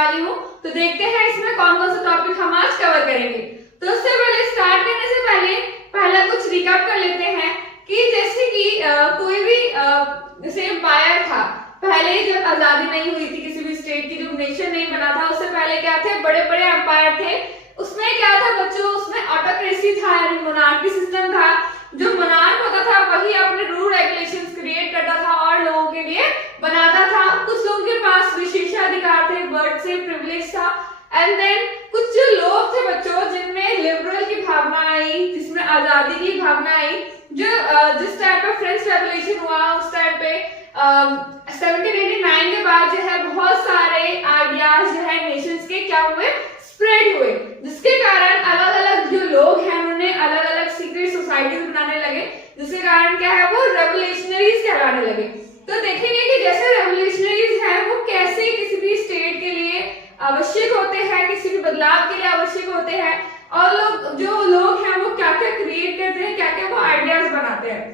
वाली हूँ। तो देखते हैं इसमें कौन कौन सा टॉपिक हम आज कवर करेंगे। तो उससे पहले स्टार्ट करने से पहला कुछ रिकैप कर लेते हैं कि जैसे कि कोई भी जैसे एम्पायर था, पहले जब आजादी नहीं हुई थी किसी भी स्टेट की, जब नेशन नहीं बना था, उससे पहले क्या थे, बड़े बड़े एम्पायर थे। उसमें क्या था बच्चों, उसमें ऑटोक्रेसी था यानी मोनार्की सिस्टम था। जो मोनार्क होता था वही अपने रूल रेगुलेशंस क्रिएट करता था और लोगों के लिए बनाता था। कुछ लोगों के पास विशेषाधिकार थे, बर्थ से प्रिविलेज था। एंड देन कुछ जो लोग थे बच्चों जिनमें लिबरल की भावना आई, जिसमें आजादी की भावना आई, जो जिस टाइम पे फ्रेंच रेवोल्यूशन हुआ उस टाइम पे 1789 के बाद जो है बहुत सारे आइडियाज जो है नेशंस के क्या हुए, स्प्रेड हुए, जिसके कारण अलग अलग जो लोग हैं उन्होंने अलग अलग सीक्रेट सोसाइटीज बनाने लगे, जिसके कारण क्या है वो रेवोल्यूशनरीज कहलाने लगे। तो देखेंगे कि जैसे रेवोल्यूशनरीज हैं वो कैसे किसी भी स्टेट के लिए आवश्यक होते हैं, किसी भी बदलाव के लिए आवश्यक होते हैं, और जो लोग हैं वो क्या क्या क्रिएट करते हैं, क्या क्या वो आइडियाज बनाते हैं।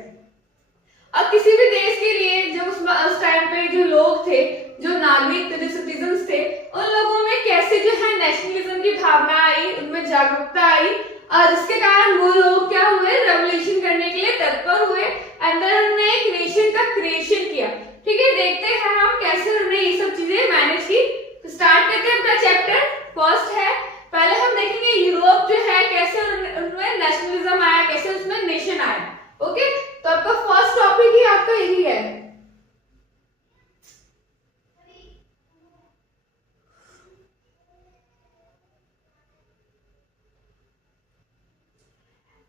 अब किसी भी देश के लिए जो उस टाइम पे जो लोग थे, जो नागरिक थे, जो सिटीजन्स थे, उन लोगों में कैसे जो है नेशनलिज्म की भावना आई, उनमें जागरूकता आई, और जिसके कारण वो लोग क्या हुए, रेवोल्यूशन करने के लिए तत्पर हुए। अंदर उन्होंने एक नेशन का क्रिएशन किया। ठीक है, देखते हैं हम कैसे उन्होंने ये सब चीजें मैनेज की। तो स्टार्ट करते हैं अपना चैप्टर। फर्स्ट है, पहले हम देखेंगे यूरोप जो है कैसे उनमें नेशनलिज्म आया, कैसे उसमें नेशन आया। ओके, तो आपका फर्स्ट टॉपिक ही आपका यही है।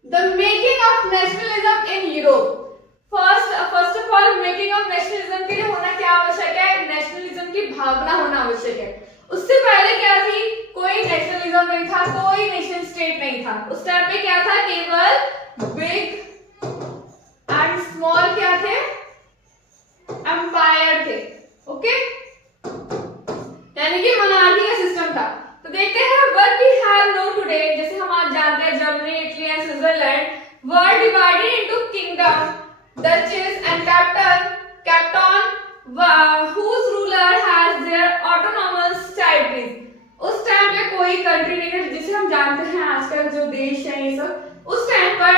The making of nationalism in Europe. First of all, making of nationalism के लिए होना क्या आवश्यक है, नेशनलिज्म की भावना होना आवश्यक है। उससे पहले क्या थी, कोई नेशनलिज्म नहीं था, कोई नेशन स्टेट नहीं था। उस टाइम पे क्या था, केवल बिग एंड स्मॉल क्या थे, एम्पायर थे। ओके, यानी कि मोनार्की का सिस्टम था। तो देखते हैं what we have know today. जैसे हम आज जानते हैं Germany, Italy and Switzerland were divided into kingdom, duchess and captain whose ruler has their autonomous territories. उस टाइम पे कोई कंट्री नहीं थी, जिसे हम जानते हैं आजकल जो देश है ये सब। उस टाइम पर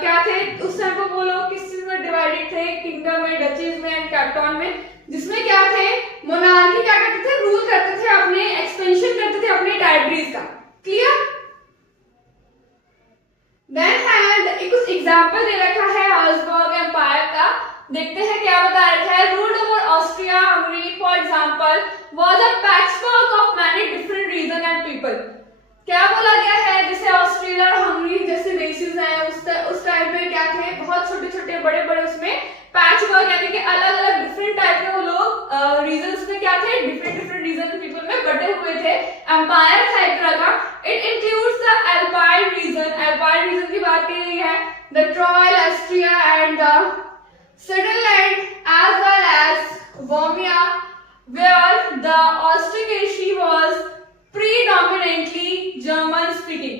क्या थे, उस टाइम पर वो लोग किस चीज में डिवाइडेड थे, किंगडम में, डचेस में एंड कैप्टन में, जिसमें क्या थे, मोनार्की क्या करते थे, रूल करते थे, अपने एक्सपेंशन करते थे अपने टेरिटरीज का। क्लियर? देन है कुछ एग्जांपल दे रखा है हाब्सबर्ग एम्पायर का। देखते हैं क्या बता रखा है। Ruled over Austria Hungary for example was a patchwork of many different region and people. क्या बोला गया है, जैसे ऑस्ट्रिया और हंगरी जैसे देशेस हैं, उस टाइम पे क्या थे, बहुत छोटे छोटे बड़े बड़े उसमें पैचवर्क यानी कि अलग अलग डिफरेंट टाइप के वो लोग रीजन्स में क्या थे, डिफरेंट रीजन पीपल में बटे हुए थे। एम्पायर था एक तरह का। It includes the alpine region. Alpine region की बात की गई है, the Tyrol, Austria and the Sutherland as well as Bohemia, where the Austro-Hungary was predominantly German speaking.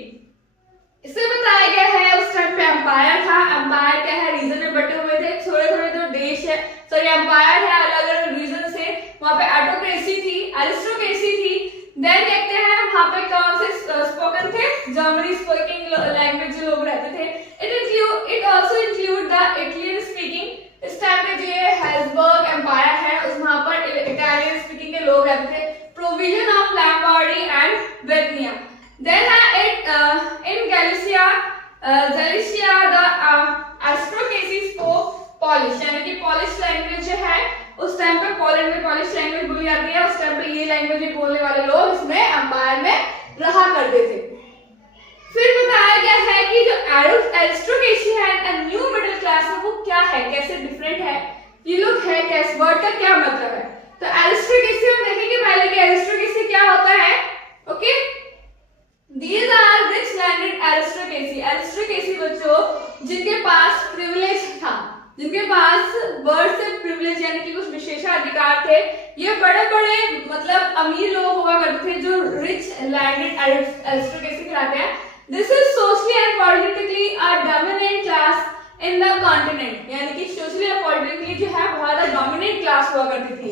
इससे बताया गया है उस टाइम पे एम्पायर था। एम्पायर क्या है, रीजन में बटे हुए थे, थोड़े थोड़े जो देश है, सॉरी एम्पायर है, अलग अलग रीजन से। वहां पे ऑटोक्रेसी थी, एरिस्टोक्रेसी थी। देन देखते हैं वहां पे कौन से स्पोकन थे, जर्मनी स्पीकिंग लैंग्वेज जो लोग रहते थे। It also include the Italian speaking. इस टाइम पे जो ये हाब्सबर्ग एम्पायर है उस वहां पर इटालियन स्पीकिंग के लोग रहते थे। प्रोविजन ऑफ लैम्बार्डी एंड वेटनिया। Then in Galicia the aristocracy spoke Polish, यानी कि पॉलिश लैंग्वेज जो है उस टाइम पे पोलैंड में पॉलिश लैंग्वेज बोली जाती है। उस टाइम पे ये लैंग्वेज बोलने वाले लोग इसमें एम्पायर में रहा करते थे। फिर बताया गया है कि जो एरिस्टोक्रेसी है, न्यू मिडिल क्लास है, वो क्या है, कैसे डिफरेंट है, ये लोग है कैसे, वर्ड का क्या मतलब है। तो एरिस्टोक्रेसी हम देखेंगे पहले कि एरिस्टोक्रेसी क्या होता है। Okay, these are rich landed aristocracy. Aristocracy बच्चों जिनके पास प्रिविलेज था, जिनके पास बर्थ से प्रिविलेज यानी कि कुछ विशेषाधिकार थे, ये बड़े बड़े मतलब अमीर लोग हुआ करते थे, जो रिच लैंडेड एरिस्टोक्रेसी कहलाते हैं। This is socially and politically a dominant class in the continent, यानी कि socially और politically जो है बहुत ज्यादा dominant class हुआ करती थी।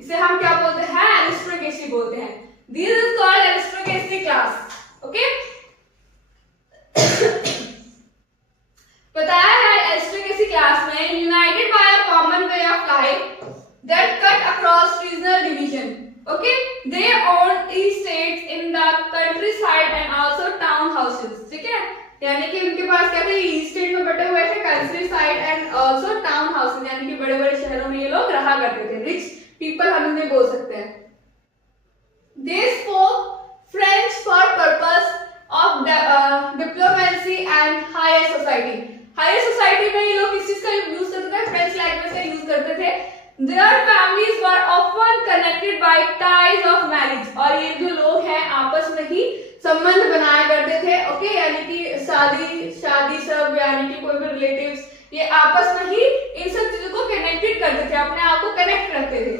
इसे हम क्या बोलते हैं, एरिस्टोक्रेसी बोलते हैं। This is called aristocracy class. Okay? बताया है aristocracy class में united by a common way of life that cut across regional division. Okay? They owned estates in the countryside and also town houses. ठीक है? यानी कि उनके पास क्या थे, स्टेट में बटे हुए थे, country side and also town houses, यानी कि बड़े बड़े शहरों में ये लोग रहा करते थे. रिच पीपल हम इन्हें बोल सकते हैं. They spoke French for purpose of diplomacy and higher society. Higher society में ये लोग किस चीज का यूज करते थे, फ्रेंच लैंग्वेज का यूज करते थे. Their families were often connected by ties of marriage. और ये जो लोग हैं आपस में ही संबंध बनाया करते थे. ओके, यानी कि शादी सब, यानी कि कोई भी रिलेटिव्स, ये आपस में ही इन सब चीजों को कनेक्टेड करते थे, अपने आप को कनेक्ट करते थे.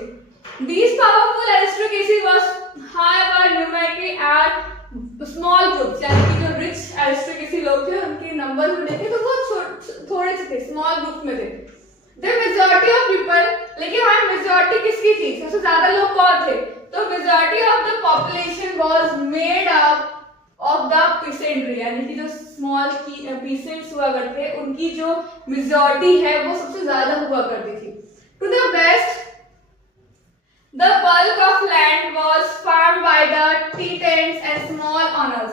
These powerful aristocracy was however numerically are small groups. यानी कि जो रिच aristocracy लोग थे उनके नंबर में देखे तो वो थोड़े से थे, स्मॉल ग्रुप में थे. The majority of people, लेकिन हमारी मेजॉरिटी किसकी थी, सबसे ज्यादा लोग कौन थे, तो majority of the population was made up of the peasantry, यानी कि जो स्मॉल पीसेंट्स हुआ करते उनकी जो मेजॉरिटी है वो सबसे ज्यादा हुआ करती थी. To the west the bulk of land was farmed by the tenants and small owners.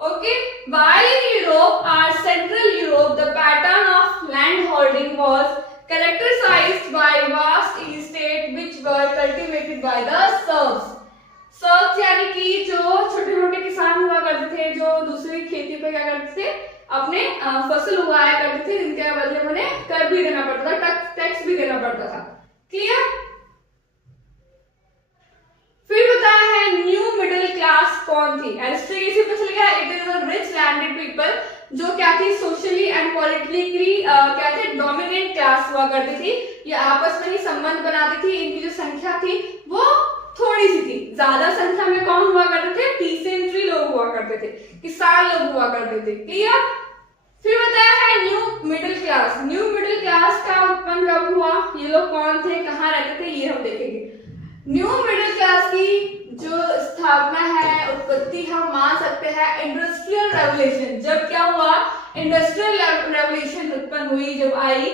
Okay, while in Europe or Central Europe the pattern of land holding was characterized by vast estates which were cultivated by the serfs. Serfs यानी कि जो छोटे छोटे किसान हुआ करते थे, जो दूसरी खेती पे क्या करते थे, अपने फसल उगाया करते थे, जिनके बदले उन्हें कर भी देना पड़ता था, टैक्स भी देना पड़ता था. क्लियर? फिर बताया है न्यू मिडिल क्लास कौन थी. एरिस्टोक्रेसी पे चल गया. It is a rich landed people जो क्या थी, सोशली एंड पॉलिटिकली क्या थे, डोमिनेंट क्लास हुआ करती थी. ये आपस में ही संबंध बनाती थी. इनकी जो संख्या थी वो थोड़ी सी थी. ज्यादा संख्या में कौन हुआ करते थे, पीसेंट्री लोग हुआ करते थे, किसान लोग हुआ करते थे. क्लियर? फिर बताया है new middle class. New middle class का उत्पन्न कब हुआ, ये लोग कौन थे, कहाँ रहते थे, ये हम देखेंगे. न्यू मिडिल क्लास की जो स्थापना है, उत्पत्ति हम मान सकते हैं इंडस्ट्रियल रेवोल्यूशन. जब क्या हुआ, इंडस्ट्रियल रेवोल्यूशन उत्पन्न हुई, जब आई,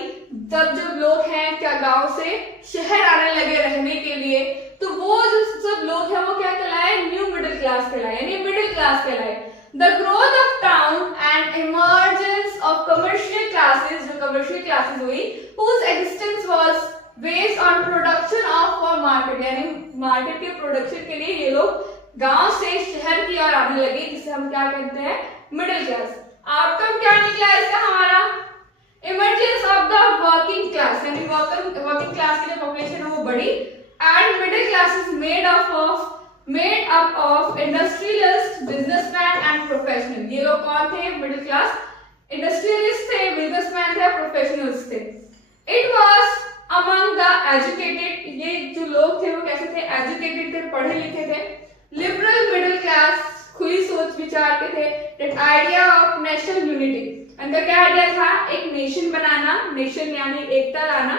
तब जब लोग हैं क्या गांव से शहर आने लगे रहने के लिए, तो वो जो सब लोग हैं वो क्या कहलाए, न्यू मिडिल क्लास कहलाए, यानी मिडिल क्लास कहलाए. The growth of town and emergence of commercial classes, जो कमर्शियल क्लासेस हुई, whose existence was based on production of for market, यानी मार्केट के प्रोडक्शन के लिए ये लोग गांव से शहर की ओर आने लगे, जिसे हम क्या कहते हैं, मिडिल क्लास. आउटकम क्या निकला इसका हमारा, emergence of the working class, यानी वर्किंग क्लास की जो पॉपुलेशन है वो बढ़ी. And middle class is made up of industrialist, businessman and professional. ये लोग कौन थे, मिडिल क्लास, इंडस्ट्रियलिस्ट थे, बिजनेसमैन थे, प्रोफेशनल्स थे. It was among the educated, ये जो लोग थे वो कैसे थे, एजुकेटेड थे, पढ़े लिखे थे. लिबरल मिडिल क्लास, खुली सोच विचार के थे. That idea of national unity, उनका क्या आइडिया था, एक नेशन बनाना, नेशन यानी एकता लाना.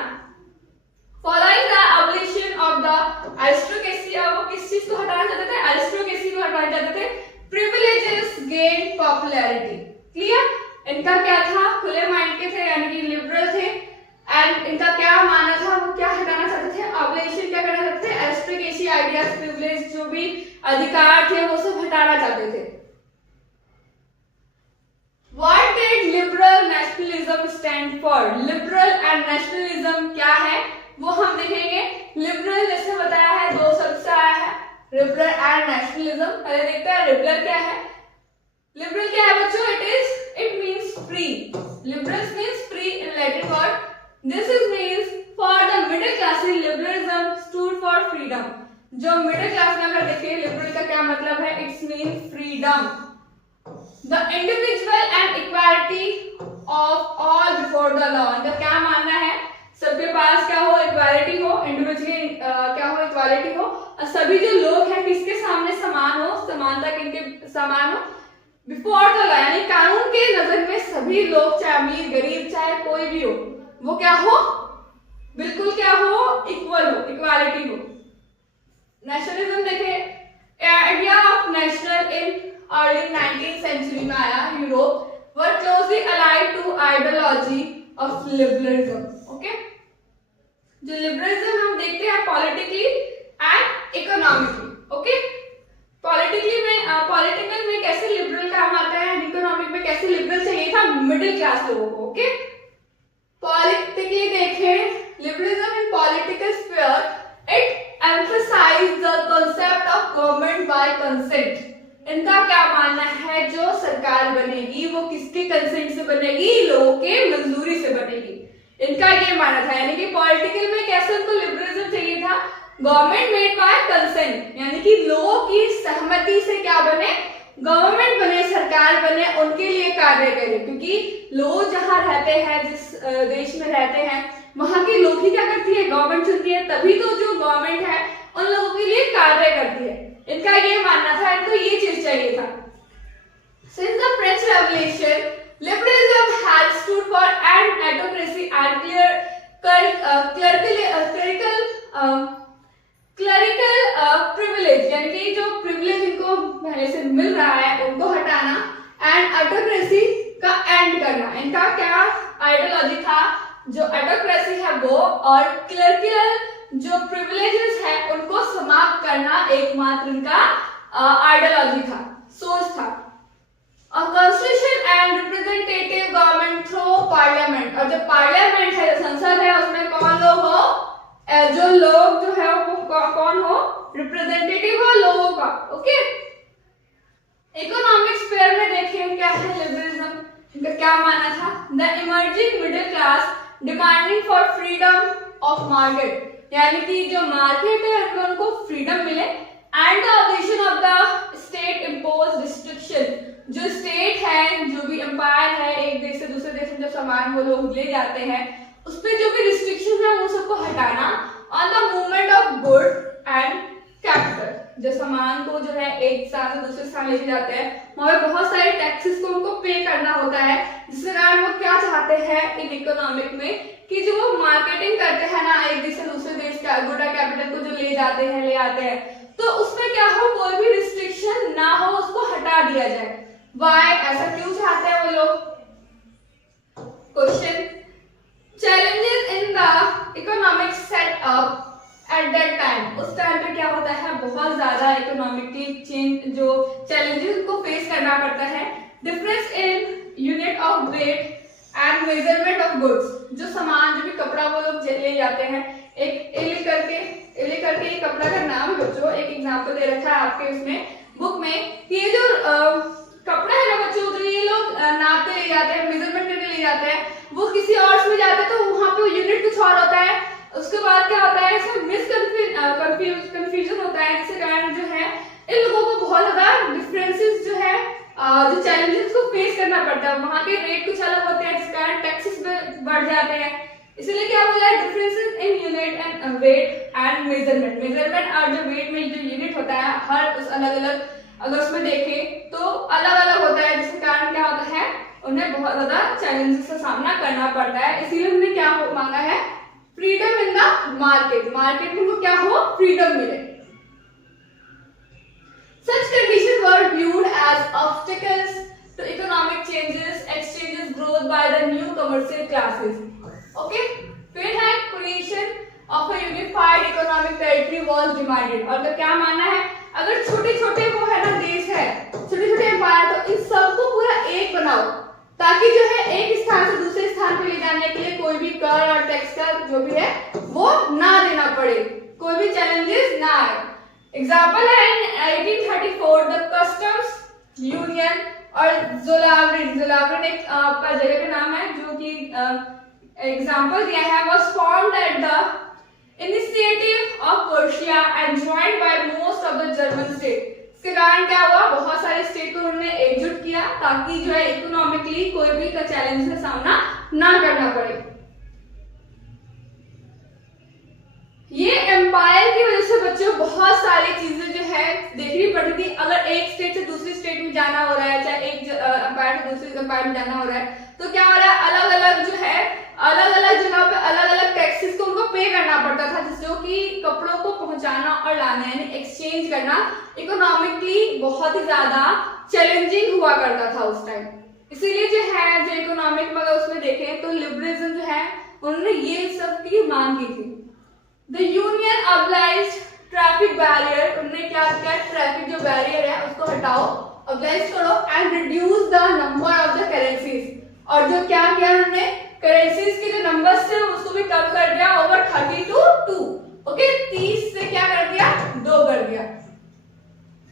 Following the abolition of the aristocracy, अब वो किस चीज को हटाना चाहते थे, एरिस्टोक्रेसी को हटाना चाहते थे. Privileges gain popularity. क्लियर? इनका क्या था, खुले माइंड के थे, यानी कि लिबरल थे. एंड इनका क्या मानना था, वो क्या हटाना चाहते थे, एबॉलिशन क्या करना चाहते थे, एरिस्टोक्रेसी आइडियाज, प्रिविलेज, जो भी अधिकार थे वो सब हटाना चाहते थे. What did liberal nationalism stand for. Liberal and nationalism क्या है वो हम देखेंगे. लिबरल जैसे बताया है, दो शब्द से आया है, लिबरल एंड नेशनलिज्म. पहले देखते हैं लिबरल क्या है. लिबरल क्या है बच्चों, it means free. Liberal means free in Latin word. This is means for the middle classes, liberalism stood for freedom. जो मिडिल क्लास में अगर देखिए लिबरल का क्या मतलब है, it's mean freedom. The individual and equality of all before the law. इनका क्या मानना है, सबके पास क्या हो, इक्वालिटी हो, इंडिविजुअली क्या हो, इक्वालिटी हो, और सभी जो लोग हैं किसके सामने समान हो, समानता किनके समान हो, बिफोर द लॉ, यानी कानून के नजर में सभी लोग, चाहे अमीर गरीब चाहे कोई भी हो, वो क्या हो, बिल्कुल क्या हो, इक्वल हो, इक्वालिटी हो. नेशनलिज्म देखे, idea of national in early 19th century में आया Europe, were closely allied to ideology of liberalism. Okay, जो लिबरलिज्म हम देखते हैं politically and economically. Okay, political में कैसे लिबरल काम आता है, इकोनॉमिक में कैसे लिबरल चाहिए था मिडिल क्लास लोगों को। ओके, पॉलिटिकली देखें, liberalism in political sphere, it emphasise the concept of government by consent. इनका क्या मानना है, जो सरकार बनेगी वो किसके कंसेंट से बनेगी, लोगों के मंजूरी से बनेगी। इनका ये मानना था, यानी कि पॉलिटिकल में कैसे उनको लिबरलिज्म चाहिए था, गवर्नमेंट मेड बाय कंसेंट, यानी कि लोगों की सहमति से क्या बने, गवर्नमेंट बने, सरकार बने, उनके लिए कार्य करे। क्योंकि लोग जहां रहते हैं, जिस देश में रहते हैं, वहां के लोग ही क्या करती है, गवर्नमेंट चुनती है, तभी तो जो गवर्नमेंट है उन लोगों के लिए कार्य करती है। इनका ये मानना था, इनको ये चीज चाहिए था। Since the French Revolution, liberalism has stood for an autocracy and clerical privilege, यानी कि जो privilege इनको पहले से मिल रहा है उनको हटाना, and autocracy का एंड करना। इनका क्या आइडियोलॉजी था, जो ऑटोक्रेसी है वो, और क्लरिकल जो प्रिविलेजेस है उनको समाप्त करना एकमात्र इनका आइडियोलॉजी था, सोच था। Constitution and representative government through parliament, और जो पार्लियामेंट है, जो संसद है, उसमें कौन लोग हो, जो लोग जो है वो कौन हो, रिप्रेजेंटेटिव हो लोगों का। ओके, इकोनॉमिक स्फीयर में देखें क्या है लिबरलिज्म, इनका क्या मानना था, the emerging middle class demanding for freedom of market, यानी कि जो मार्केट है उसमें उनको फ्रीडम मिले, and the abolition of the state impose restriction, जो स्टेट है, जो भी एम्पायर है, एक देश से दूसरे देश में जो सामान वो लोग ले जाते हैं, उस पर जो भी रिस्ट्रिक्शन है उन सबको हटाना, on the movement of good and capital, जो सामान को जो है एक स्थान से दूसरे स्थान ले जाते हैं, वहां पे बहुत सारे टैक्सेस को उनको पे करना होता है, जिसके कारण वो क्या चाहते हैं इन इकोनॉमिक में, कि जो वो मार्केटिंग करते हैं ना, एक देश से दूसरे देश का गुड एंड कैपिटल को जो ले जाते हैं, ले आते हैं, तो उसमें क्या हो, कोई भी रिस्ट्रिक्शन ना हो, उसको हटा दिया जाए। वाई, ऐसा क्यों चाहते हैं वो लोग? Question, challenges in the economic setup at that time, उस टाइम पे क्या होता है, बहुत ज्यादा इकोनॉमिकली चेंज जो चैलेंजेस को फेस करना पड़ता है। Difference in unit of weight and measurement of goods, जो सामान, जो भी कपड़ा वो लोग ले जाते हैं, एक एले करके ये कपड़ा का नाम बच्चों, एक एग्जांपल दे रखा है आपके उसमें बुक में, कि ये जो कपड़ा है ना बच्चों, जो ये लोग नाप के ले जाते हैं, मेजरमेंट करके ले जाते हैं, वो किसी और में जाते हैं तो वहां पे यूनिट कुछ और होता है। उसके बाद क्या होता है, इसमें कंफ्यूजन होता है, जिसके कारण जो है इन लोगों को बहुत ज्यादा डिफरेंसेस जो है, जो चैलेंजेस को फेस करना पड़ता है। वहां के रेट कुछ अलग होते हैं, जिस कारण टैक्सेस बढ़ जाते हैं। इसलिए क्या बोला है, differences in unit and weight and measurement और जो वेट में जो यूनिट होता है, हर उस अलग अलग अगर उसमें देखें तो अलग अलग होता है, जिसके कारण क्या होता है, उन्हें बहुत ज्यादा चैलेंजेस का सामना करना पड़ता है। इसीलिए उन्होंने क्या मांगा है, freedom in the market, market में उनको क्या हो, फ्रीडम मिले। Such conditions were viewed as obstacles to economic changes, exchanges growth by the new commercial classes. Okay? फिर है creation of a unified economic territory was demanded, और तो क्या मानना है, अगर छोटे छोटे वो है ना देश है, छोटे छोटे एम्पायर, तो इन सबको पूरा एक बनाओ, ताकि जो है एक स्थान से दूसरे स्थान पे ले जाने के लिए कोई भी कर और टैक्स का जो भी है वो ना देना पड़े, कोई भी चैलेंजेस ना आए। एग्जाम्पल है इन 1834 द कस्टम्स यूनियन और जोलावरिन एक आपका जगह का नाम है, जो कि एग्जाम्पल दिया है, was formed at the initiative of Prussia and joined by most of the German states. इसके कारण क्या हुआ, बहुत सारे स्टेट को उन्होंने एकजुट किया, ताकि जो है इकोनॉमिकली कोई भी का चैलेंज का सामना ना करना पड़े। ये एम्पायर की वजह से बच्चों बहुत सारी चीजें जो है देखनी पड़ती थी। अगर एक स्टेट से दूसरी स्टेट में जाना हो रहा है, चाहे एक एम्पायर से दूसरी एम्पायर में जाना हो रहा है, तो क्या हो रहा है, अलग अलग जो है अलग अलग जगह पे अलग अलग टैक्सेस को उनको पे करना पड़ता था, जिससे कि कपड़ों को पहुंचाना और लाना यानी एक्सचेंज करना इकोनॉमिकली बहुत ही ज्यादा चैलेंजिंग हुआ करता था उस टाइम। इसीलिए जो है जो इकोनॉमिक में अगर उसमें देखें तो लिबरलिज्म जो है उन्होंने ये सब की मांग की थी। द यूनियन अब्लाइज्ड ट्रैफिक बैरियर, उन्होंने क्या किया, ट्रैफिक जो बैरियर है उसको हटाओ, अब्लाइज करो and reduce the number of the currencies. और जो क्या किया उन्होंने, करेंसीज के जो नंबर्स थे उसको भी कम कर दिया, ओवर 30 to 2, ओके 30 से क्या कर दिया, 2 कर दिया।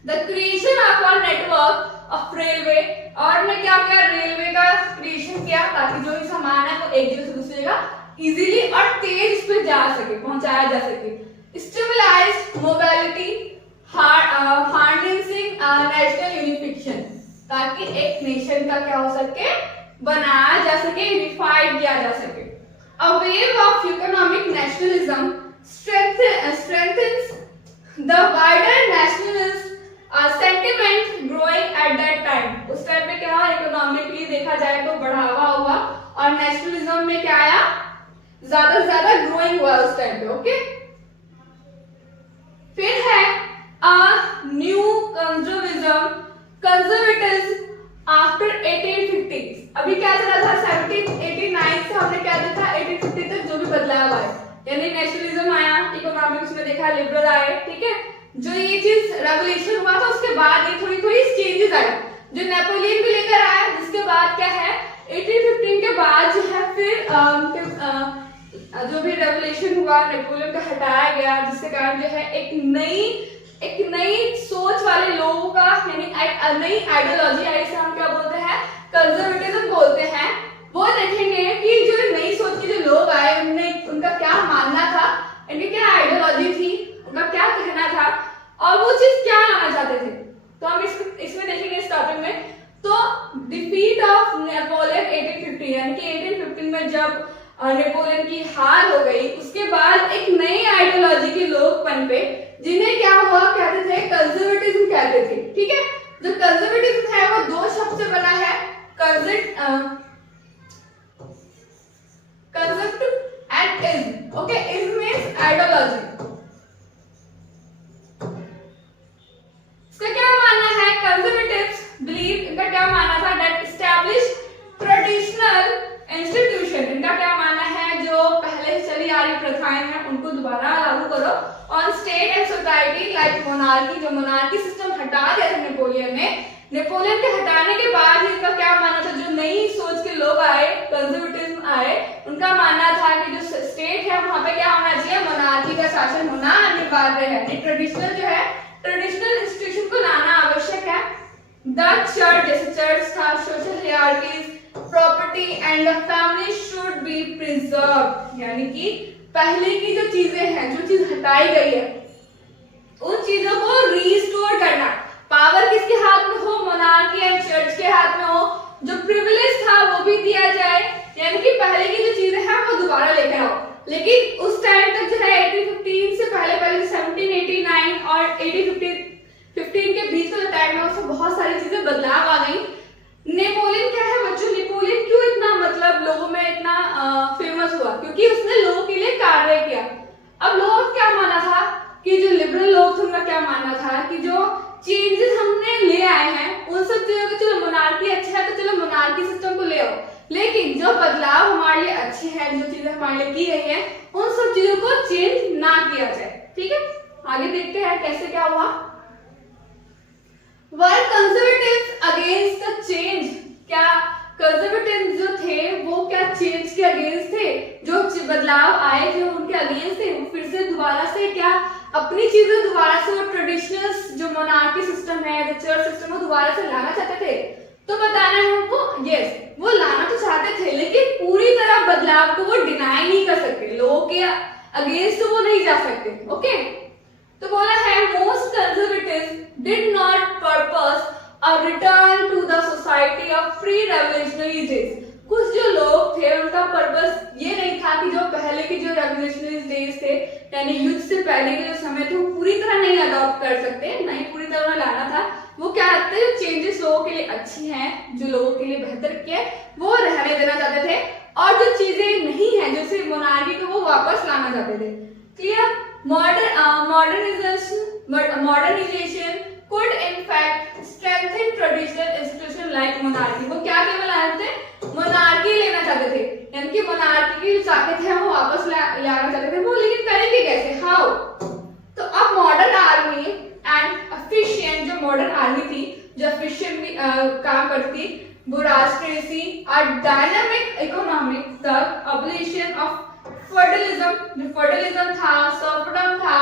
The creation of a network of railway, और ने क्या किया, रेलवे का क्रिएशन किया ताकि जो भी सामान है वो एक जगह से दूसरी जगह इजीली और तेज उस पर जा सके, पहुंचाया जा सके। Stabilised mobility, harnessing national unification, ताकि एक नेशन का क्या हो सके, बनाया जा सके, यूनिफाइड किया जा सके। A wave of economic nationalism strengthens the wider nationalist sentiment growing at that time। उस टाइम पे क्या हुआ, इकोनॉमिकली देखा जाए तो बढ़ावा हुआ और नेशनलिज्म में क्या आया, ज्यादा से ज्यादा ग्रोइंग हुआ उस टाइम पे, ओके। फिर है अ न्यू कंजर्वेटिज्म आफ्टर 1850। अभी क्या चला था, 1789 से हमने क्या देखा, 1850 तक जो भी बदलाव आए, यानी नेशनलिज्म आया, इकोनॉमिक्स में देखा लिबरल आए, ठीक है। जो ये चीज रेवोल्यूशन हुआ था उसके बाद ये थोड़ी थोड़ी चेंजेस आए, जो नेपोलियन भी लेकर आया, जिसके बाद क्या है 1815 के बाद जो है फिर जो भी रेवोल्यूशन हुआ नेपोलियन का हटाया गया, जिसके कारण जो है एक नई सोच वाले लोगों का, यानी एक नई आइडियोलॉजी आई, इसे हम क्या बोलते हैं, कंजर्वेटिज्म बोलते हैं। वो देखेंगे कि जो नई सोच के जो लोग आए उनका क्या मानना था, इनकी क्या आइडियोलॉजी थी, उनका क्या कहना था और वो चीज क्या लाना चाहते थे। तो हम इसमें देखेंगे इस टॉपिक में। तो डिफीट ऑफ नेपोलियन 1850, यानी कि 1815 में जब नेपोलियन की हार हो गई, उसके बाद एक नई आइडियोलॉजी के लोग पनपे, जिन्हें क्या हुआ, कहते थे कंजर्वेटिज्म कहते थे, ठीक है। जो कंजर्वेटिज्म है वो 2 शब्द से बना है, concept and ism, okay. Ism means ideology. इसका क्या मानना है, कंजर्वेटिव्स बिलीव, इनका क्या मानना था, दैट एस्टैब्लिश ट्रेडिशनल इंस्टीट्यूशन, इनका क्या मानना है, जो पहले से चली आ रही प्रथाएं हैं उनको दोबारा लागू करो on state and society like monarchy. जो मोनार्की सिस्टम हटा दिया था नेपोलियन ने, नेपोलियन के हटाने के बाद इनका क्या मानना था, जो नई सोच के लोग आए, कंजर्वेटिज्म आए, उनका मानना था कि जो स्टेट है वहां पे क्या होना चाहिए, मोनार्की का शासन होना अनिवार्य है, ट्रेडिशनल जो है ट्रेडिशनल इंस्टीट्यूशन को लाना आवश्यक है। द चर्च, जैसे चर्च था, social hierarchies, property and family should be preserve, यानी कि पहले की जो चीजें हैं, जो चीज हटाई गई है, उन चीजों को रीस्टोर करना। पावर किसके हाथ में हो, मोनार्की एंड चर्च के हाथ में हो। जो प्रिविलेज था वो भी दिया जाए, यानी कि पहले की जो चीजें हैं वो दोबारा लेकर आओ। लेकिन उस टाइम तक जो है 1815 से पहले 1789 और 1815 के बीच का जो टाइम है उसमें बहुत सारी चीजें बदलाव आ गई। नेपोलियन क्या है बच्चों, नेपोलियन क्यों इतना मतलब लोगों में इतना फेमस हुआ, क्योंकि उसने लोगों के लिए कार्य किया। अब लोगों का क्या मानना था कि जो लिबरल लोग थे उनका क्या मानना था कि जो चेंजेस हमने ले आए हैं उन सब चीजों को, चलो मोनार्की अच्छा है तो चलो मोनार्की सिस्टम को ले आओ, लेकिन जो बदलाव हमारे लिए अच्छे हैं, जो चीजें हमारे लिए की गई हैं, उन सब चीजों को चेंज ना किया जाए, ठीक है। आगे देखते हैं कैसे क्या हुआ। Were conservatives against the change? क्या कंजर्वेटिव जो थे वो क्या चेंज के अगेंस्ट थे, जो बदलाव आए थे उनके अगेंस्ट थे, वो फिर से दोबारा से क्या अपनी चीजें दोबारा से वो ट्रेडिशनल जो मोनार्की सिस्टम है, जो चर्च सिस्टम है दोबारा से लाना चाहते थे। तो बताना है हमको, यस वो लाना तो चाहते थे, लेकिन पूरी तरह बदलाव को वो डिनाई नहीं कर सकते, लोगों के अगेंस्ट वो नहीं जा सकते, ओके। तो बोला है most conservatives did not purpose a return to the society of pre revolutionary days. कुछ जो लोग थे उनका पर्पस ये नहीं था कि जो पहले के जो रेवोल्यूशनरी डेज थे, यानी युद्ध से पहले के जो समय थे, वो पूरी तरह नहीं अडॉप्ट कर सकते, नहीं पूरी तरह लाना था। वो क्या करते थे, चेंजेस लोगों के लिए अच्छी हैं, जो लोगों के लिए बेहतर किए, वो रहने देना चाहते थे, और जो चीजें नहीं है जैसे मोनार्की को वो वापस लाना चाहते थे। Clear? Modernisation could in fact strengthen traditional institution like monarchy। वो क्या केवल आए थे, मोनार्की लेना चाहते थे, यानी कि मोनार्की की जो ताकत है वो वापस लाना चाहते थे वो, लेकिन करेंगे कैसे, हाउ। तो अब मॉडर्न आर्मी एंड एफिशिएंट, जो मॉडर्न आर्मी थी जो एफिशिएंटली काम करती, बुरास्ट्रेसी और dynamic economic, the abolition of federalism, जो फेडरलिज्म था, सर्फडम था,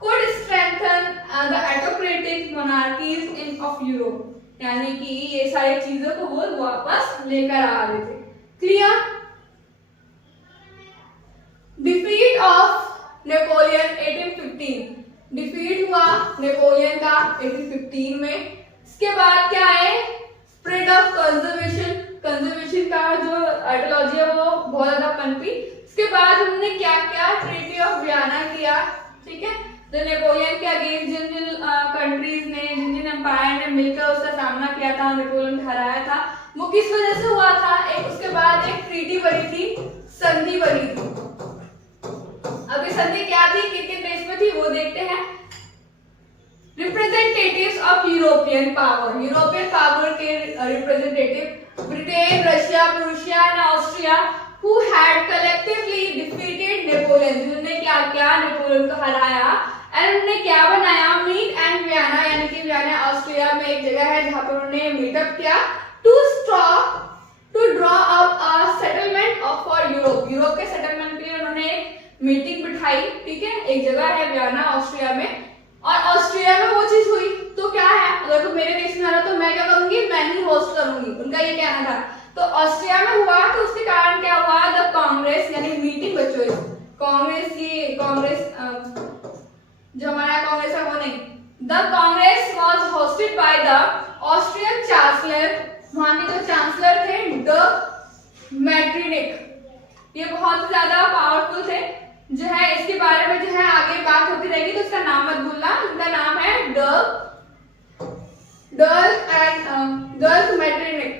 could strengthen the autocratic monarchies in of Europe। यानी कि ये सारी चीजों को वो वापस लेकर आ रहे थे। Clear. Defeat of Napoleon 1815, defeat हुआ नेपोलियन का 1815 में। इसके बाद क्या है, स्प्रेड ऑफ कंजर्वेशन, कंजर्वेशन का जो आइडियोलॉजी है वो बहुत ज्यादा पनपी। इसके बाद उन्होंने क्या किया, ट्रीटी ऑफ वियना किया, ठीक है। तो नेपोलियन के अगेंस्ट जिन जिन कंट्रीज ने, जिन जिन एम्पायर ने मिलकर उसका सामना किया था, नेपोलियन को हराया था, वो किस वजह से हुआ था, एक उसके बाद एक ट्रीटी बनी थी, संधि बनी थी। अब ये संधि क्या थी, किस देश में थी वो देखते हैं। Representatives of European power, European power के representative Britain, Russia, Prussia and Austria who had collectively defeated Napoleon, जिन्होंने क्या किया, नेपोलियन को हराया। एंड उन्होंने क्या बनाया, मीट एंड वियना, यानी कि वियना ऑस्ट्रिया में एक जगह है जहां पर उन्होंने मीटअप किया to draw up a settlement of for Europe, Europe के सेटलमेंट के लिए उन्होंने मीटिंग बिठाई, ठीक है। एक जगह है वियना ऑस्ट्रिया में, और ऑस्ट्रिया में वो चीज हुई तो क्या है, अगर तुम मेरे देश में आ रहा तो मैं क्या करूंगी, मैं ही होस्ट करूंगी, उनका ये कहना था। तो ऑस्ट्रिया में हुआ तो उसके कारण क्या हुआ, द कांग्रेस, यानी मीटिंग बच्चों, कांग्रेस की, कांग्रेस जो हमारा कांग्रेस है वो नहीं, the Congress was hosted by the Austrian chancellor, वहां के जो चांसलर थे द मैट्रिनिक, ये बहुत ज्यादा पावरफुल थे, जो है इसके बारे में जो है आगे बात होती रहेगी, तो इसका नाम मत भूलना, इनका नाम है द मैट्रिनिक।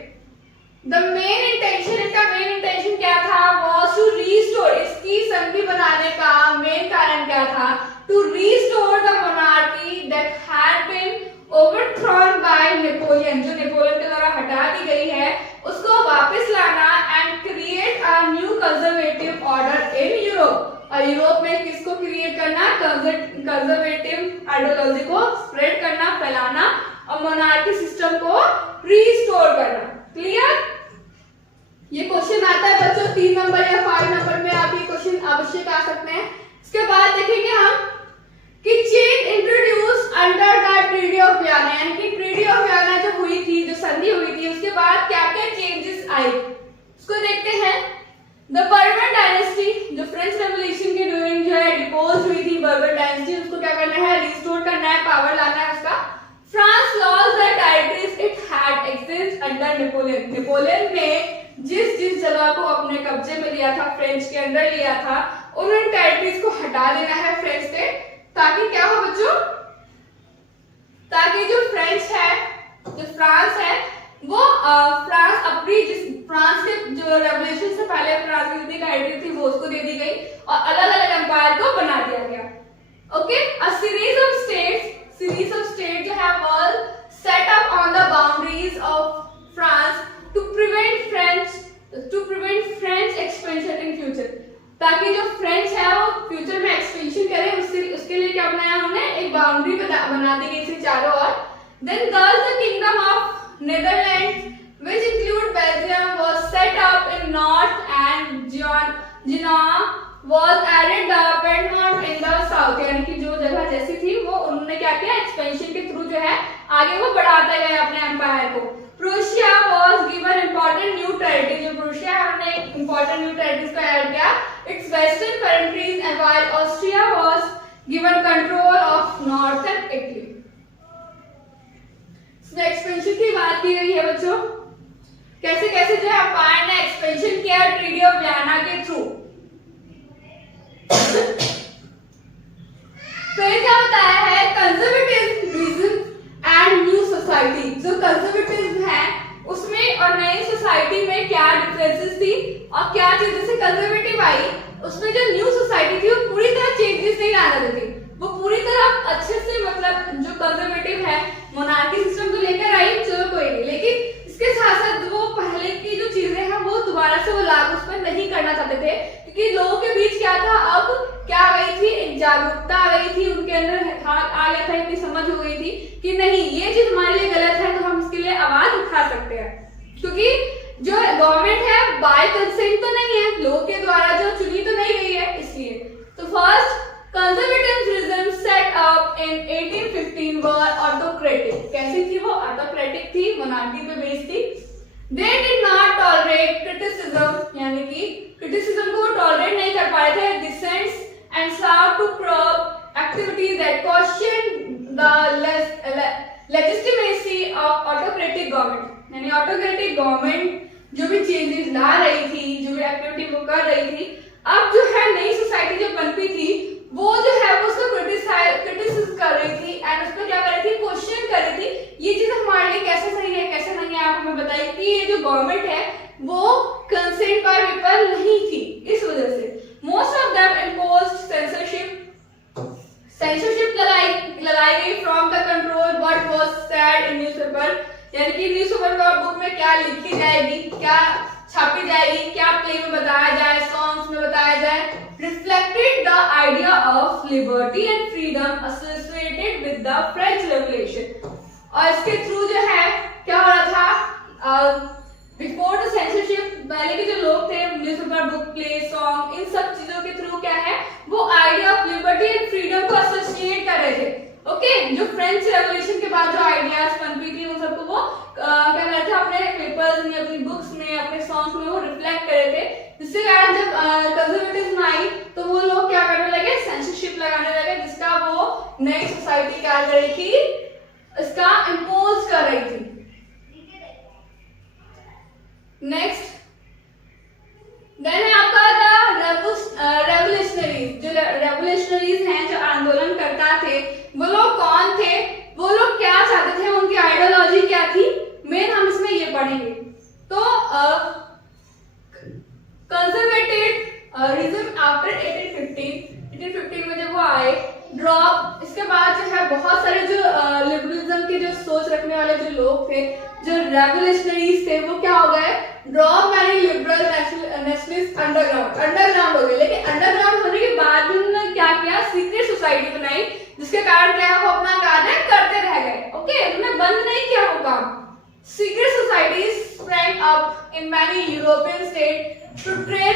The main intention, इनका मेन इंटेंशन क्या था, was to restore, इसकी संधि बनाने का मेन कारण क्या था, to restore the monarchy that had been overthrown by Napoleon, जो नेपोलियन के द्वारा हटा दी गई है उसको वापस लाना, and create a new conservative order in Europe, और यूरोप में किसको क्रिएट करना, कंजर्वेटिव आइडियोलॉजी को स्प्रेड करना, फैलाना, और मोनार्की सिस्टम को रिस्टोर करना। क्लियर। ये क्वेश्चन आता है बच्चों 3 नंबर या 5 नंबर में, आप ये क्वेश्चन अवश्य आ सकते हैं। इसके बाद देखेंगे हम कि change introduce under the treaty of Vienna, यानी कि ट्रीटी ऑफ वियना जो हुई थी, जो संधि हुई थी, उसके बाद क्या क्या चेंजेस आए उसको देखते हैं। द बर्बन डायनेस्टी, जो फ्रेंच रेवोल्यूशन के ड्यूरिंग जो है डिपोज हुई थी बर्बन डायनेस्टी, उसको क्या करना है, रिस्टोर करना है, पावर लाना है उसका। France lost the territories it had accessed under Napoleon, Napoleon ने जिस जिस जगह को अपने कब्जे में लिया था, फ्रेंच के अंदर लिया था, उन टेरिटरीज को हटा देना है फ्रेंच से, ताकि क्या हो बच्चों, ताकि जो फ्रेंच है, जो फ्रांस है, वो फ्रांस अपनी जिस फ्रांस के जो रेवोल्यूशन से पहले फ्रांस की जितनी टेरिटरी थी वो उसको दे दी गई और अलग अलग एम्पायर को बना दिया गया। Okay, a series of state जो है was set up on the boundaries of France to prevent French expansion in future, ताकि जो फ्रेंच है वो फ्यूचर में एक्सपेंशन करे, उसके लिए क्या बनाया उन्होंने, एक बाउंड्री बना दी गई थी चारों ओर। Then thus the kingdom of Netherlands, which include Belgium, was set up in north and Genoa was added the Piedmont in the south, यानी कि जो जगह जैसी थी वो उन्होंने क्या किया, एक्सपेंशन के थ्रू जो है आगे वो बढ़ाते गए अपने एम्पायर को। Prussia was given important new territory, जो प्रूशिया है उन्होंने important new territories को ऐड किया, its western countries, and while Austria was given control of northern Italy। इसमें एक्सपेंशन की बात की गई है बच्चों, कैसे कैसे जो एम्पायर ने एक्सपेंशन किया ट्रीटी ऑफ वियना के थ्रू। फिर क्या बताया है, कंजर्वेटिव एंड न्यू सोसाइटी, जो कंजर्वेटिव है उसमें और नई सोसाइटी में क्या डिफरेंसेस थी और क्या चीजें से कंजर्वेटिव आई, उसमें जो न्यू सोसाइटी थी वो पूरी तरह चेंजेस नहीं लाना थी, वो पूरी तरह अच्छे से, मतलब जो कंजर्वेटिव है मोनार्की सिस्टम तो लेकर आई, चलो कोई नहीं, लेकिन इसके साथ साथ वो पहले की जो चीजें हैं वो दोबारा से वो लागू उस पर नहीं करना चाहते थे, क्योंकि लोगों के बीच क्या था, अब क्या आ गई थी, एक जागरूकता आ गई थी, उनके अंदर आ गया था, इतनी समझ हो गई थी कि नहीं ये चीज हमारे लिए गलत है, तो हम इसके लिए आवाज उठा सकते हैं। क्योंकि जो गवर्नमेंट है बाय कंसेंट तो नहीं है, लोगों के द्वारा जो चुनी तो नहीं गई है, इसलिए। तो first conservatism set up in 1815 were autocratic. कैसी थी वो? ऑटोक्रेटिक थी, मोनार्की पे बेस्ड थी। They did not tolerate criticism, यानी कि क्रिटिसिज्म को टॉलरेट नहीं कर पाए थे, dissents and sought to probe activities that questioned the legitimacy of autocratic government। यानी ऑटोक्रेटिक गवर्नमेंट जो भी चेंजेस ला रही थी, जो भी एक्टिविटी वो कर रही थी, अब जो है नई सोसाइटी जो बनती थी वो जो है वो उसको क्रिटिसाइज कर रही थी एंड उसको क्या कर रही थी, क्वेश्चन कर रही थी ये चीज हमारे लिए कैसे सही है कैसे नहीं है। आप हमें बताइए कि ये जो गवर्नमेंट है वो कंसेंट बाय पीपल नहीं थी, इस वजह से most of them imposed censorship लगाई गई from the control what was said in newspaper. यानी कि न्यूज़पेपर बुक में क्या लिखी जाएगी, क्या छापी जाएगी, क्या प्ले में बताया जाए, सॉन्ग्स में बताया जाए, reflected the idea of liberty and freedom associated with the French Revolution। और इसके थ्रू जो है क्या हो रहा था, बिफोर द सेंसरशिप पहले के जो लोग थे newspaper book play song in सब चीजों के थ्रू क्या है वो idea of liberty and freedom को एसोसिएट कर रहे थे। ओके, जो फ्रेंच रेवोल्यूशन के बाद जो आइडियाज पनपी थी उन सबको वो क्या कर रहे थे अपने पेपर्स में, अपनी बुक्स में, अपने सॉन्ग्स में वो रिफ्लेक्ट कर रहे थे, जिससे कारण जब कंजर्वेटिव्स आई तो वो लोग क्या करने लगे, सेंसरशिप लगाने लगे, जिसका वो नई सोसाइटी क्या कर रही थी, इसका इम्पोज कर रही थी। नेक्स्ट देन है आपका रेवोल्यूशनरीज। जो रेवोल्यूशनरीज हैं, जो आंदोलन करता थे, वो लोग कौन थे, वो लोग क्या चाहते थे, उनकी आइडियोलॉजी क्या थी, मेन हम इसमें ये पढ़ेंगे। तो कंजर्वेटिव आफ्टर 1815 में जब वो आए ड्रॉप, इसके बाद जो है बहुत सारे जो लिबरलिज्म के जो सोच रखने वाले जो लोग थे, जो रेवोल्यूशनरीज थे, वो क्या हो गए, drop many liberal nationalist underground हो गए। लेकिन अंडरग्राउंड होने के बाद भी उन्होंने क्या किया, सीक्रेट सोसाइटी बनाई, जिसके कारण क्या है वो अपना कार्य करते रह गए। ओके, उन्होंने बंद नहीं किया वो काम। Secret societies sprang up in many European states to train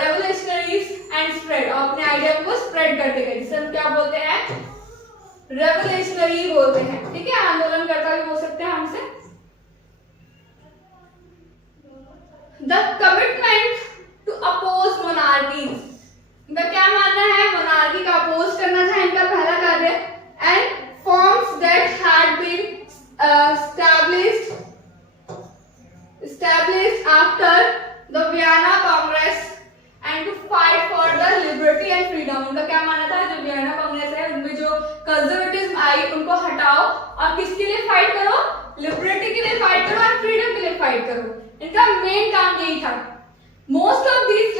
revolutionaries and spread। अपने आइडिया को स्प्रेड करते गए, जिसे हम क्या बोलते हैं, रेवोल्यूशनरी बोलते हैं। ठीक है, आंदोलनकर्ता भी बोल सकते हैं हमसे। The commitment to oppose monarchies, इनका क्या मानना है, मोनार्की का अपोज करना था इनका पहला कार्य। And forms that had been established after the Vienna Congress and to fight for the liberty and freedom। उनका क्या मानना था, जो वियना कांग्रेस है उनमें जो कंजर्वेटिव्स आई उनको हटाओ और किसके लिए फाइट करो, लिबर्टी के लिए फाइट करो और फ्रीडम के लिए फाइट करो। इनका मेन काम यही था। Most of these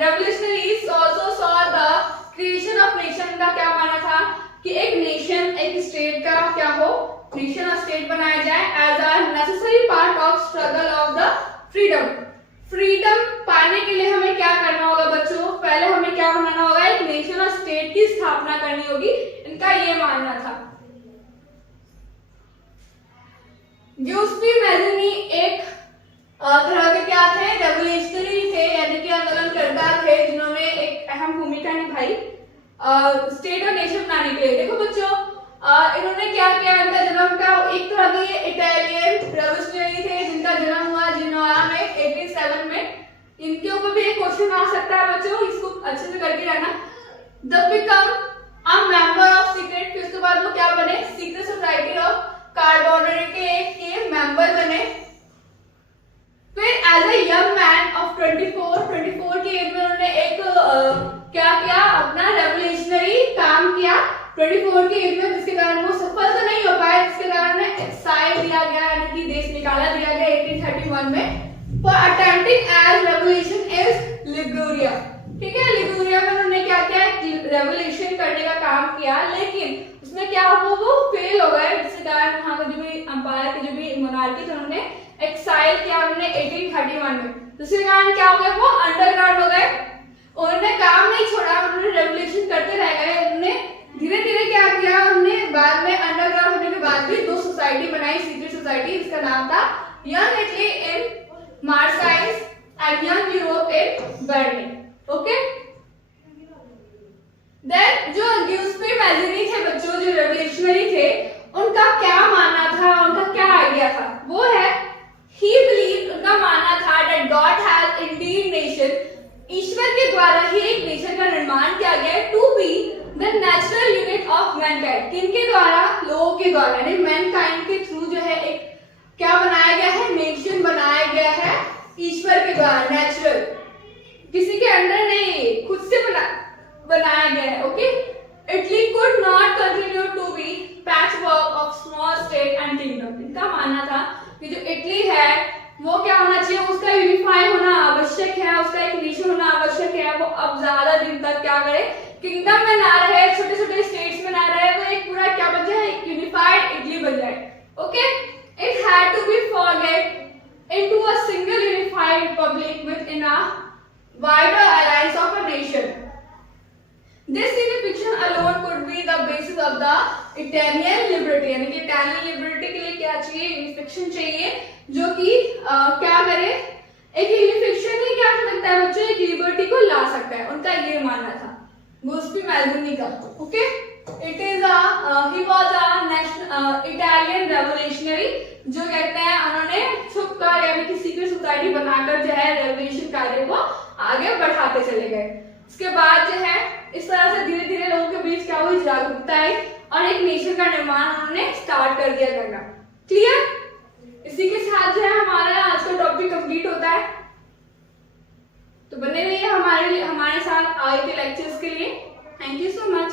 revolutionaries also saw the creation of nation। इनका क्या मानना था कि एक नेशन, एक स्टेट का क्या हो, नेशन और स्टेट बनाया जाए as a necessary part of struggle of the freedom. Freedom पाने के लिए हमें क्या करना होगा बच्चों, पहले हमें क्या बनाना होगा, एक नेशन और स्टेट की स्थापना करनी होगी, इनका ये मानना था। गिउस्पी मैज़नी एक तरह के क्या थे, रेवोल्यूशनरी थे, यानी कि आंदोलनकर्ता थे, जिन्होंने एक अहम भूमिका निभाई स्टेट और नेशन बनाने के लिए। देखो बच्चों, इन्होंने क्या किया, इनका जन्म का एक तरह के इटालियन रेवोल्यूशनरी थे, जिनका जन्म हुआ जिनोआ में 1807 में। इनके ऊपर भी एक क्वेश्चन आ सकता है बच्चों, इसको अच्छे से करके रहना। The become a member of secret, फिर उसके बाद वो क्या बने, सीक्रेट सोसाइटी ऑफ कार्बोनरी के मेंबर बने। फिर as a young man of 24 की एज में उन्होंने एक क्या किया, अपना रेवोल्यूशनरी काम किया 24 की एज में, जिसके कारण वो सफल तो नहीं हो पाए, जिसके कारण एक्साइल दिया गया, यानी कि देश निकाला दिया गया 1831 में for attempting as revolution is Liguria. ठीक है, लिगुरिया में उन्होंने क्या किया, रेवोल्यूशन करने का काम किया, लेकिन उसमें क्या हुआ, वो फेल हो गए, जिसके कारण वहां का जो भी अंपायर के जो भी मोनार्की थे उन्होंने एक्साइल किया उन्होंने 1831 में, जिसके कारण क्या हो गया, वो अंडरग्राउंड हो गए। उन्होंने काम नहीं छोड़ा, उन्होंने रेवोल्यूशन करते रह गए। उन्होंने धीरे धीरे क्या किया, उन्होंने बाद में अंडरग्राउंड होने के बाद भी 2 सोसाइटी बनाई, सीक्रेट सोसाइटी, जिसका नाम था Young Italy in Marseilles and Young Europe in Berlin. Okay, then जो गिउस्पे मैज़ेरी थे बच्चों, जो रेवोल्यूशनरी थे, उनका क्या मानना था, उनका क्या आइडिया था, वो है ही बिलीव, उनका मानना था that God has indeed nation, ईश्वर के द्वारा ही एक नेशन का निर्माण किया गया है, to be the natural unit of mankind, किनके द्वारा, लोगों के द्वारा, यानी मैनकाइंड के थ्रू जो है एक क्या बनाया गया है, नेशन बनाया गया है ईश्वर के द्वारा, नेचुरल, किसी के अंडर नहीं, खुद से बनाया गया है। Okay, Italy could not continue to be patchwork of small state and kingdom, इनका मानना था कि जो इटली है वो क्या होना चाहिए, उसका यूनिफाई होना आवश्यक है, उसका एक नेशन होना आवश्यक है, वो अब ज्यादा दिन तक क्या करे, किंगडम में ना रहे, छोटे छोटे स्टेट्स में ना रहे, वो एक पूरा क्या बन जाए, एक यूनिफाइड इटली बन जाए। Okay, it had to be forget into a single unified republic within a wider alliance of a nation. This unification alone could be the basis of the Italian liberty, यानी कि Italian liberty के लिए क्या चाहिए, unification चाहिए, जो कि क्या करे, एक यूनिफिकेशन ही क्या कर सकता है बच्चों, एक लिबर्टी को ला सकता है, उनका ये मानना था गिउस्पे मैज़ेरी का। Okay, it is he was a Italian revolutionary, जो कहते हैं उन्होंने छुपकर यानी कि सीक्रेट सोसाइटी बनाकर जो है रेवोल्यूशन कार्य को आगे बढ़ाते चले गए। उसके बाद जो है इस तरह से धीरे धीरे लोगों के बीच क्या हुई, जागरूकता आई और एक नेशन का निर्माण उन्होंने स्टार्ट कर दिया करना। क्लियर? इसी के साथ जो है हमारा आज का टॉपिक कंप्लीट होता है, तो बने रहिए हमारे साथ आगे के लेक्चर्स के लिए। Thank you so much.